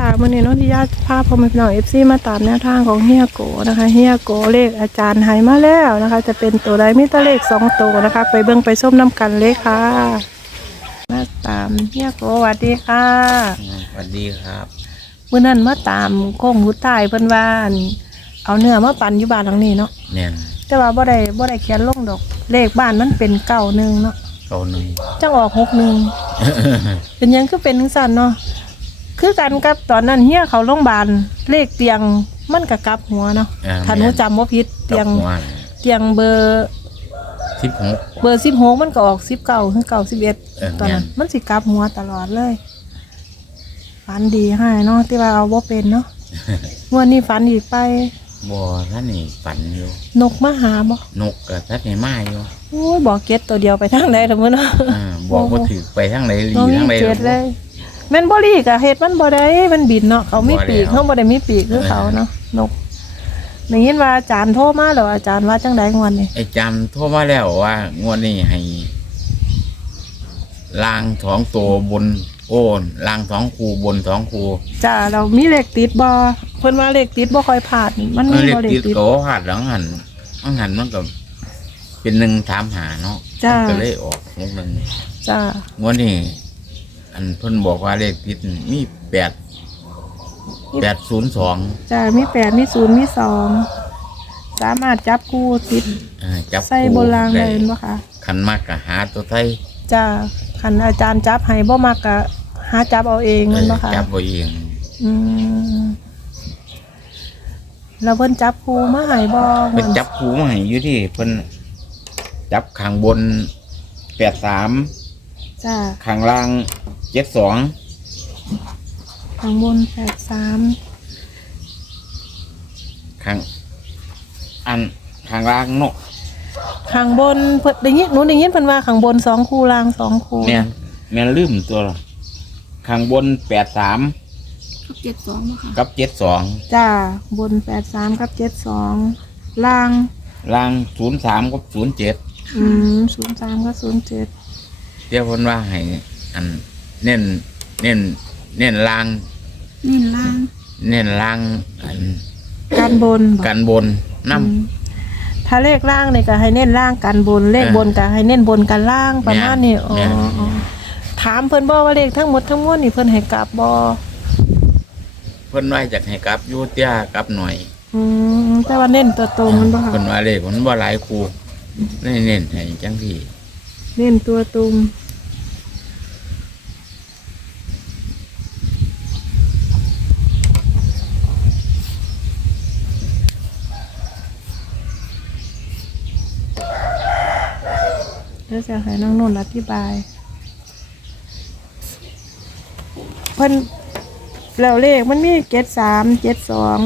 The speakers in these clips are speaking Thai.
ค่ะวันนี้น้องทิยาพาพ่อแม่พี่น้องเอฟซีมาตามแนวทางของเฮียโกนะคะเฮียโกเลขอาจารย์ใหายมาแล้วนะคะ จะเป็นตัวใดมิตรเลขสองตัวนะคะ ไปเบิ่งไปส้มน้ำกันเลยค่ะ มาตามเฮียโกสวัสดีค่ะอืมสวัสดีครับเมื่อนั้นมาตามโค้งหุดใต้เพิ่นว่าอั่นเอาเนื้อมาปั่นอยู่บ้านหลังนี้เนาะเนี่ยแต่ว่าบ่ได้บ่ได้เขียนลงดอกเลขบ้านมันเป็นเก้าหนึ่งเนาะเกาหนึ่งจังออกหกหนึ่ง เป็นหยังคือเป็นทังสันเนาะ คือกันกับตอนนั้นเฮียเขาโรงพยาบาลเลขเตียงมันกะกลับหัวเนาะอ่าถ้าหนูจำว่าผิดเตียงวันเตียงเบอร์สิบหก เบอร์สิบหกมันก็ออกสิบเก้าถึงเก้าสิบเอ็ดเออตอนนั้นแม่น มันสิกลับหัวตลอดเลยฝันดีให้เนาะที่ว่าเอาว่าเป็นเนาะงวันนี้ฝันอีกไปบัวท่านนี่ฝันอยู่นกมาหาบ่นกกับท่านนี่มาอยู่โอ้ยบอกเก็ตตัวเดียวไปทางใดละมื้อเนาะ อ่าบอกว่าถือไปทั้งไหนลีน้องมีทั้งไหนเจ็ดเลย แม่นบ่ลีกะเฮ็ดมันบ่ได้มันบินเนาะเขามีปีกบ่แล้วเขาบ่ได้มีปีกคือเขาเนาะนกได้ยินว่าอาจารย์โทรมาแล้วอาจารย์ว่าจังได๋งวดนี้ไอ้จำโทรมาแล้วว่างวดนี้ให้ลางสองตัวบน โอ้ลางสองคูบนสองคูจ้าเรามีเลขติดบ่เพิ่นว่าเลขติดบ่ค่อยผ่านมันเอมีอเล็กบ่เลขติดติดโกหัดหลังหันหลังหันมันก็เป็นหนึ่งถามหาเนาะจ้ามันก็เลยออกหกหนึ่งจ้างวดนี้ อันเพิ่นบอกว่าเลขติดมีแปดแปดศูนย์สองจ้ามีแปดมีศูนย์มีสองสามารถจับคู่ติดอ่าจับใส่บนรางได้แม่นบ่คะขันมากกะหาตัวไทยจ้าคันอาจารย์จับให้บ่มักก็หาจับเอาเองแม่นบ่คะจับเอาเองอืมแล้วเพิ่นจับครูมาให้บ่เป็นจับคูมาให้อยู่ที่เพิ่นจับข้างบนแปดสามจ้าข้างล่าง เจ็ดสองข้างบนแปดสามข้างอันข้างล่างเนาะข้างบนเพิ่นได้ยินหนูได้ยินเพิ่นว่าข้างบนสองคู่ล่างสองคู่แม่นแม่นลืมตัวละข้างบนแปดสามเจ็ดสองค่ะกับเจ็ดสองจ้าบนแปดสามกับเจ็ดสองล่าง ล่างศูนย์สามกับศูนย์เจ็ดอืมศูนย์สามกับศูนย์เจ็ดเดี๋ยวเพิ่นว่าให้อัน เน้นเน้นเน้นล่างนี่ล่างเน้นล่างอันการบนบ่กันบนน้อืมถ้าเลขล่างเนี่ยก็ให้เน้นล่างกันบน เลขเออบนก็ให้เน้นบนกันล่างประมาณนี้อ๋อแม่นอ๋อถามเพิ่นบ่ว่าเลขทั้งหมดทั้งมวลนี่เพิ่นให้กลับบ่ำเพิ่นว่าจากให้กลับอยูเตี้ยกลับหน่อยอืมแต่ว่าเน้นตัวตรงมันบ่ค่ะเพิ่นว่าเลขมันบ่หลายครูเน้นเน้นให้จังที่ เน้นตัวตรง เดี๋ยวจะให้น้องนุ่นอธิบาย เพิ่นแล้วเลขมันมีเจ็ดสามเจ็ดสอง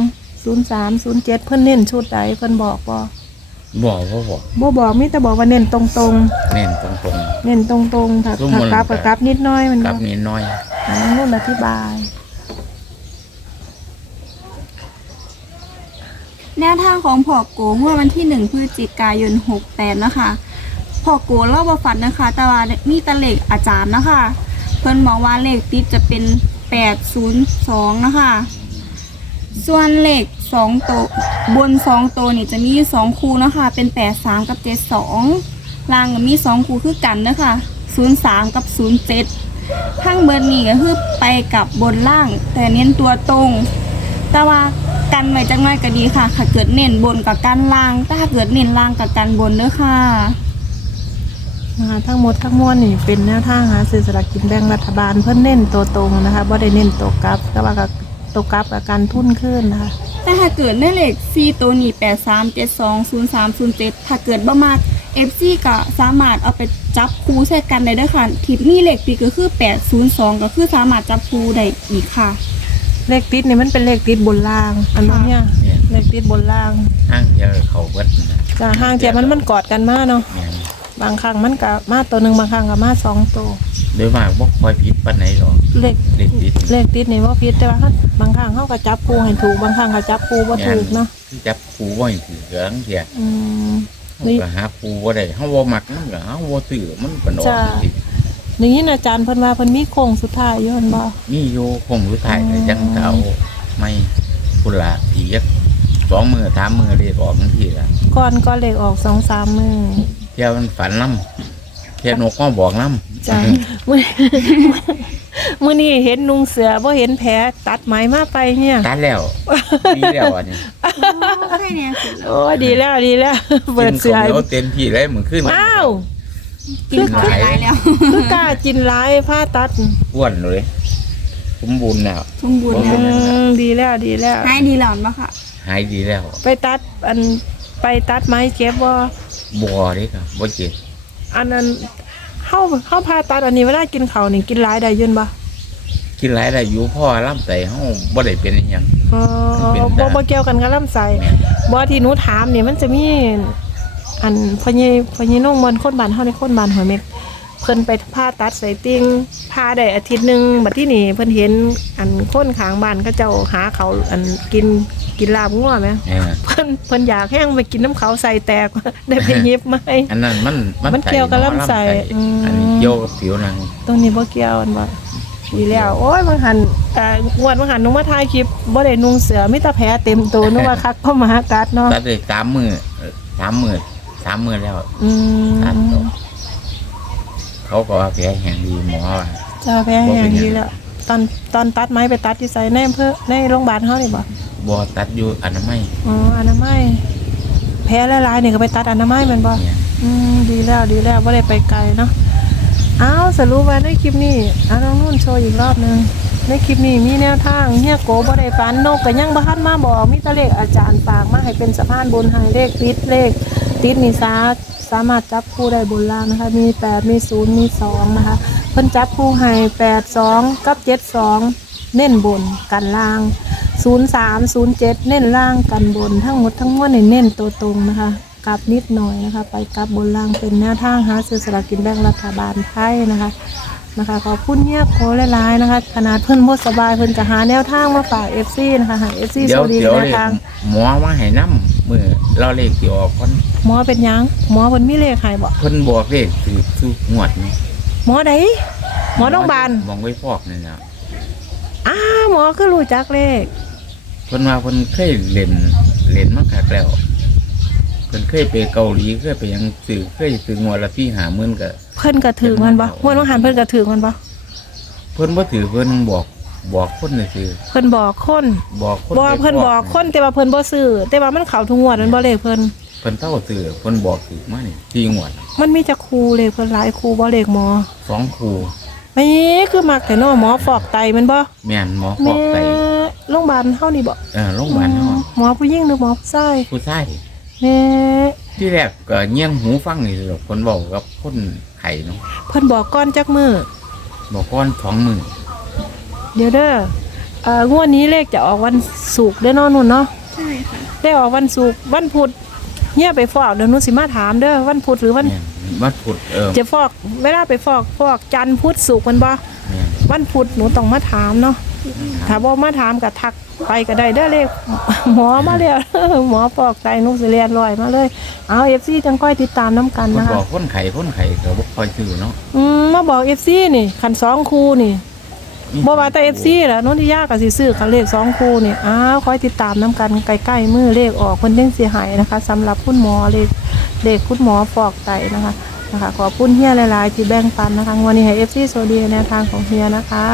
ศูนย์สามศูนย์เจ็ดเพิ่นเน้นชุดใดเพิ่นบอกบ่บอกว่าบอกบ่บอกมีแต่บอกว่าเน้นตรงเน้นตรง ๆ เน้นตรงๆถ้าซุ่มถ้ามันกลับก็กลับนิดหน้อยมันๆกบลัอบกนิดหน้อยน้องนุ่นอธิบาย แนวทางของพ่อโกเมื่อวันที่หนึ่งพฤศจิกายนหกแปดนะคะ พ่อโกเล่าประฟันนะคะ แต่ว่ามีตะเลขอาจารย์นะคะ เพิ่นบอกว่าเลขติดจะเป็นแปดศูนย์สองนะคะ ส่วนเลขสองตัวบนสองตัวนี่จะมีสองคู่นะคะ เป็นแปดสามกับเจ็ดสองล่างก็มีสองคู่คือกันนะคะศูนย์สามกับศูนย์เจ็ดทั้งเบิร์นี่ก็คือไปกับบนล่าง แต่เน้นตัวตรง แต่ว่ากันไว้จังน้อยก็ดีค่ะถ้าเกิดเน้นบนกับกันล่าง ถ้าเกิดเน้นล่างกับกันบนเด้อค่ะ นะคะทั้งหมดทั้งมวลนี่เป็นแนวทางหาซื้อสลากกินแบ่งรัฐบาลเพิ่นเน้นตัวตรงนะคะบ่ได้เน้นตัวกลับแต่ว่ากับตัวกลับกับการทุนขึ้นนะคะ แต่ถ้าเกิดในเลข4ตัวนี้8 3 7 2 0 3 0 7 ถ้าเกิดบ่มาก FC ก็สามารถเอาไปจับคู่ใส่กันได้เด้อค่ะที่มีเลขปีก็คือ802 ก็คือสามารถจับคู่ได้อีกค่ะ เลขติดนี่มันเป็นเลขติดบนล่าง อันนั้นเนี่ยเนี่ยเลขติดบนล่างห้างเดียวเขาเบิดนะจะห่างแต่มันมันกอดกันมาเนาะ เนี่ย บางครั้งมันก็มาตัวหนึ่งบางครั้งก็มาสองตัวโดยมากบ่ค่อยผิดปานไหนหรอกเลขเลขติดเลขติดนี่ว่าพิษแต่ว่าเขาบางครั้งเขาก็จับปูให้ถูกบางครั้งก็จับปูว่าถูกเนาะคือจับครูบ่ให้ถือเกืองเถียอืมเฮาก็หาครูบ่ได้เฮาบ่มักมันก็เฮาบ่ซื้อมันก็ออกจ้าสิอย่างนี้อาจารย์เพิ่นว่าเพิ่นมีโค้งสุดท้ายอยู่หั่นบ่มีอยู่คงรู้ถ่ายอ๋อยังเก่าไม่พุนละอีกสองมือสามมือเรียกออกบางทีละก่อนก็เลขออก2-3มื้อ เที่ยวมันฝันน้ำเที่ยวนกก็บอกน้ำจ้ะมื้อมื้อนี้เห็นนุงเสือบ่เห็นแผลตัดไหมมาไปเนี่ยตัดแล้วดีแล้วอันนี้โอ้แค่เนี้ยคือโอ้ยดีแล้วดีแล้วเปิดกินเสือข้าวเหนียวเต็มที่เลยเหมือนขึ้นอ้าวกินข้าวได้แล้วคือกล้ากินหลายผ้าตัดอ้วนเลยสมบูรณ์แล้วสมบูรณ์บ่แล้เป็วนไรอืมดีแล้วดีแล้วหายดีแล้วมั้งค่ะหายดีแล้ว ไปตัดอันไปตัดไม้เก็บว่า บัวนี่ครับบัวเจ็บอันนั้นเข้าเข้าพาตัดอันนี้เวลากินเขาวนี่กินหลายได้ยืนบ่กินหลายได้อยู่พ่อล่ำไตเฮาบ่ได้เป็นอหยัง อ๋อเป็นบ่ได้บ่เกี่ยวกันกับลำไส้แม่นบ่ที่หนูถามนี่มันจะมี อันพญพญนงมนคนบ้านเฮาในคนบ้านหัวเม็ด เพิ่นไปผ่าตัดใส่ติ่งผ่าได้อาทิตย์หนึงบัดที่นี่เพิ่นเห็นอันคนข้างบ้านเขาเจ้าหาเขาอันกินกินลาบงัวไหมเออเพิ่นเพิ่นอยากแห้งไปกินน้ำเขาใส่แตก ได้ไปหยิบไหม อันนั้นมันมันเกี่ยวกับลำไส้หมออืม อันนี้เกี่ยวกับผิวหนัง ตรงนี้บ่เกี่ยวกันบ่ดีแล้วโอ้ยบางหันเอ่องวดบางหันหนุ่งมาถ่ายคลิปบ่ได้นุ่งเสือมีแต่แผลเต็มตัวนึกว่าคักพ่อมหากัดเนาะตัดได้สามมือเอ่อสามมือสามมือแล้วอืตัดมออก เขาก็ว่าแผลแห้งดีหมอว่าเจ้าแผลแห้งดีแล้ว ตอนตอนตัดไม้ไปตัดที่ไสในอำเภอในโรงพยาบาลเฮานี่บ่บ่ตัดอยู่อนามัยอ๋ออนามัยแผลหลายๆนี่ก็ไปตัดอนามัยแม่นบ่เนี่ยอืมดีแล้วดีแล้วว่าได้ไปไกลเนาะอ้าวสรุปว่าในคลิปนี้เอาน้องนุ่นโชว์อีกรอบหนึงในคลิปนี้มีแนวทางเฮียโกบ่ได้ฝันนกก็ยังบ่ทันมาบอกมีแตะเลขอาจารย์ฝากมาให้เป็นสะพานบุญให้เลขติดเลข ติดนี่สาสามารถจับคู่ได้บนล่างนะคะ มี8มี0มี2นะคะ เพิ่นจับคู่ให้8 2กับ7 2เน้นบนกันล่าง0 3 0 7เน้นล่างกันบน ทั้งหมดทั้งมวลนี่เน้นตัวตรงนะคะกลับนิดหน่อยนะคะ ไปกลับบนล่างเป็นแนวทางหาซื้อสลากกินแบ่งรัฐบาลไทยนะคะ นะคะ ขอบคุณเนี่ยโคหลายๆนะคะ ขนาดเพิ่นบ่สบายเพิ่นจะหาแนวทางมาฝาก FC นะคะหา FC เดี๋สยววัสดีเดี๋ยวแนวเลยทาง หมอมาให้น้ำมือเราเลขที่ออกคนหมอเป็นหยังหมอเพิ่นมีเลขให้บ่เพิ่นบอกเลขคือทุกงวดนี่หมอใดหมอโรงพยาบาลมองไว้ฟอกนี่นะอ้าหมอคือรู้จักเลข เพิ่นว่าเพิ่นเคยเล่นเล่นมาคักแล้วเพิ่นเคยไปเกาหลีเคยไปหยังสื่อเคยซื้องวดละพี่หาหมื่นก็เพิ่นก็ถือมันบ่ม่วนว่าหันเพิ่นก็ถือมันบ่เพิ่นบ่ถือเพิ่นบอกบอกคนนี่คือเพิ่นบอกคนบอกคนบ่ไปเพิ่นฟบอกคนแต่ว่าเพิ่นบ่ซื้อแต่ว่ามันเข้าทุกงวดมันบ่เลขเพิ่นเพิ่นเท่าซื้อเพิ่นบอกถือมานี่ที่งวดมันมีจักครูเลขเพิ่นหลายครูบ่เลขหมอสองครูแม่คือมักแต่เนาะหมอฟอกไตแมันบ่แม่นหมอฟแม่อกไตโรงพยาบาลเฮานี่บ่เออโรงพยาบาลเฮาหมอผู้หญิงหรือหมอผู้ชายผู้ชายแม่ที่แรกก็เงี่ยงหูฟังนี่หรอกคนบอกกับคน ไข่เนาะเพิ่นบอกก่อนจักมือบอกก้อนสองมือเดี๋ยวเด้อเอ่องวดนี้เลขจะออกวันศุกร์เด้อเนาะนุ่นเนาะใช่ค่ะได้ออกวันศุกร์วันพุธเฮียไปฟอกเดี๋ยวหนุสิมาถามเด้อวันพุธหรือวันแม่นวัดพุดเออจะฟอกเวลาไปฟอกฟอกจันทร์พุธศุกร์มันบ่แม่นวันพุธหนูต้องมาถามเนาะถ้าบ่มาถามก็ทัก ไปก็ได้เด้อเลขหมอมาแล้วหมอฟอกไตหนุสิเรียนลอยมาเลย เอา FC จังก้อยติดตามน้กันคนนะบอคะกคนไข่คนไข่ก็บ่คอยซื้อเนาะอืมมาบอก FC นี่คันสองคู่นี่มีบ่ว่าแต่ FC ล่ะนนทิยาก็สิซื้อคันเลขสองคู่นี่อ้าวคอยติดตามน้กันใกล้ๆมือเลขออกเพิ่นจังสิใหายนะคะสำหรับคุณหมอเลขเลขคุณหมอฟอกไตนะคะนะคะ ขอบคุณเฮียหลายๆ ที่แบ่งปันนะคะวันนี้ให้ FC สวัสดีในแนวทางของเฮียนะคะ